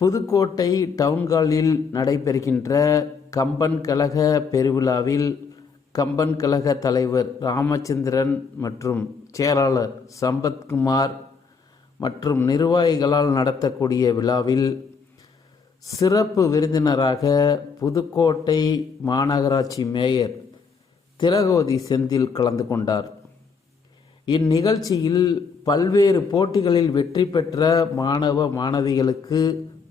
புதுக்கோட்டை டவுன்ஹாலில் நடைபெறுகின்ற கம்பன் கழக பெருவிழாவில் கம்பன் கழக தலைவர் ராமச்சந்திரன் மற்றும் செயலாளர் சம்பத்குமார் மற்றும் நிர்வாகிகளால் நடத்தக்கூடிய விழாவில் சிறப்பு விருந்தினராக புதுக்கோட்டை மாநகராட்சி மேயர் திலகவதி செந்தில் கலந்து கொண்டார். இந்நிகழ்ச்சியில் பல்வேறு போட்டிகளில் வெற்றி பெற்ற மாணவ மாணவிகளுக்கு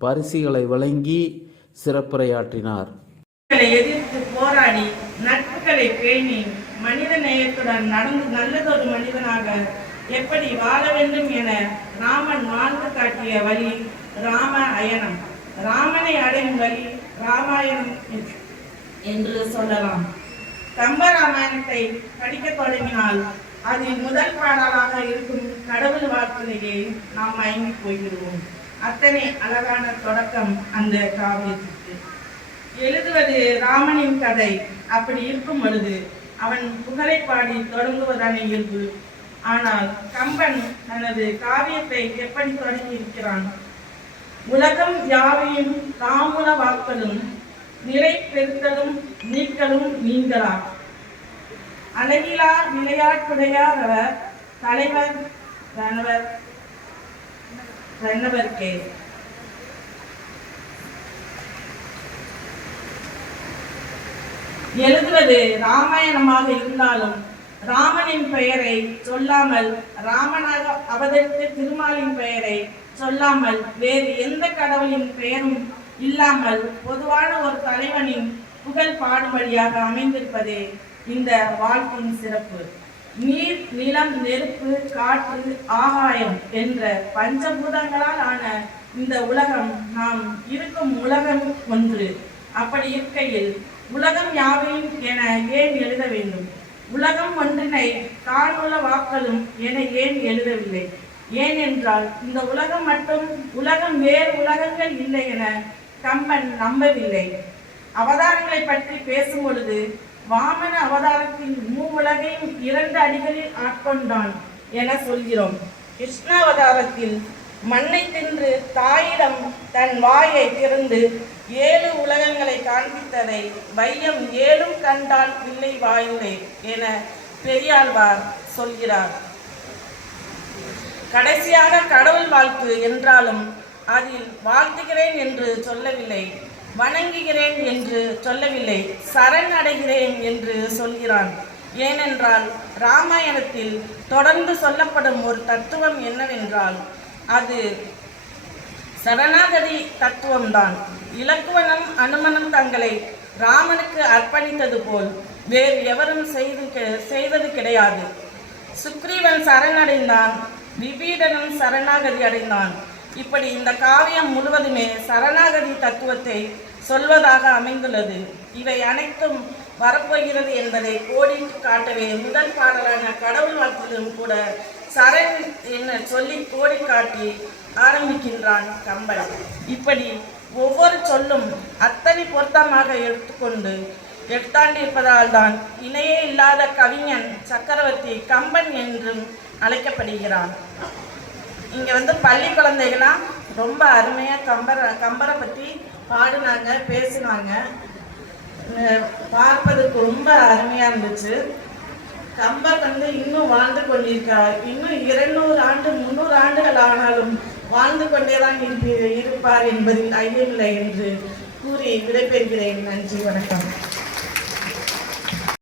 பரிசுகளை வழங்கி சிறப்புரையாற்றினார். எதிர்த்து போராடி நட்புகளை பேணி மனித நேயத்துடன் நடந்து நல்லதொரு மனிதனாக எப்படி வாழ வேண்டும் என ராமன் வாழ்ந்து காட்டிய வழி ராம அயனம். ராமனை அடையும் வழி ராமாயணம் என்று சொல்லலாம். கம்பராமாயணத்தை படிக்க தொடங்கினால் அதில் முதல் பாடலாக இருக்கும் கடவுள் வாழ்க்கையிலேயே நாம் மயங்கி போய்விடுவோம். அத்தனை அழகான தொடக்கம் அந்த காவியத்திற்கு. எழுதுவது ராமனின் கதை. அப்படி இருக்கும் பொழுது அவன் புகழை பாடி தொடங்குவதான இயல்பு. ஆனால் கம்பன் தனது காவியத்தை எப்படி தொடங்கி இருக்கிறான்? உலகம் யாவையும் தாமுல வாக்களும் நிலை பெருத்தலும் நீக்கலும் நீங்களா, அழகிலா விளையாட்டுடையார் அவர் தலைவர் ரன்னவர்க்கே. எழுதுவது ராமாயணமாக இருந்தாலும் ராமனின் பெயரை சொல்லாமல், ராமனாக அவதரித்த திருமாலின் பெயரை சொல்லாமல், வேறு எந்த கடவுளின் பெயரும் இல்லாமல் பொதுவான ஒரு தலைவனின் புகழ் பாடும்படியாக அமைந்திருப்பதே இந்த வாழ்க்கையின் சிறப்பு. நீர், நிலம், நெருப்பு, காற்று, ஆகாயம் என்ற பஞ்சபூதங்களால் ஆன இந்த உலகம் நாம் இருக்கும் உலகம் ஒன்று. அப்படி இருக்கையில் உலகம் யாவையும் என ஏன் எழுத வேண்டும்? உலகம் ஒன்றினை காணுல வாக்களும் என ஏன் எழுதவில்லை? ஏனென்றால் இந்த உலகம் மட்டும், உலகம் வேறு உலகங்கள் இல்லை என கம்பன் நம்பவில்லை. அவதாரங்களை பற்றி பேசும் பொழுது வாமன அவதாரத்தில் மூவுலகையும் 2 அடிகளில் ஆட்கொண்டான் என சொல்கிறோம். கிருஷ்ணாவதாரத்தில் மண்ணை தின்று தாயிடம் தன் வாயை திறந்து 7 உலகங்களை காண்பித்ததை வையம் 7 கண்டால் இல்லை வாயிலே என பெரியாழ்வார் சொல்கிறார். கடைசியாக கடவுள் வாழ்த்து என்றாலும் அதில் வாழ்த்துகிறேன் என்று சொல்லவில்லை, வணங்குகிறேன் என்று சொல்லவில்லை, சரண் அடைகிறேன் என்று சொல்கிறான். ஏனென்றால் ராமாயணத்தில் தொடர்ந்து சொல்லப்படும் ஒரு தத்துவம் என்னவென்றால் அது சரணாகதி தத்துவம்தான். இலக்குவனும் அனுமனும் தங்களை ராமனுக்கு அர்ப்பணித்தது போல் வேறு எவரும் செய்தது கிடையாது. சுக்ரீவன் சரணடைந்தான், விபீடனும் சரணாகதி அடைந்தான். இப்படி இந்த காவியம் முழுவதுமே சரணாகதி தத்துவத்தை சொல்வதாக அமைந்துள்ளது. இவை அனைத்தும் வரப்போகிறது என்பதை கோடிட்டு காட்டவே முதல் பாடலான கடவுள் வாழ்த்திலும் கூட சரண் என சொல்லி கோடி காட்டி ஆரம்பிக்கின்றான் கம்பன். இப்படி ஒவ்வொரு சொல்லும் அத்தனை பொருத்தமாக எடுத்தாண்டிருப்பதால் தான் இணையே இல்லாத கவிஞன் சக்கரவர்த்தி கம்பன் என்றும் அழைக்கப்படுகிறான். இங்கே பள்ளி குழந்தைகளாம் ரொம்ப அருமையாக கம்பரை பற்றி பாடினாங்க, பேசினாங்க. பார்ப்பதற்கு ரொம்ப அருமையாக இருந்துச்சு. கம்பர் இன்னும் வாழ்ந்து கொண்டிருக்கார். இன்னும் 200 ஆண்டு 300 ஆண்டுகள் ஆனாலும் வாழ்ந்து கொண்டேதான் இருப்பார் என்பதில் ஐயமில்லை என்று கூறி விடைபெறுகிறேன். நன்றி, வணக்கம்.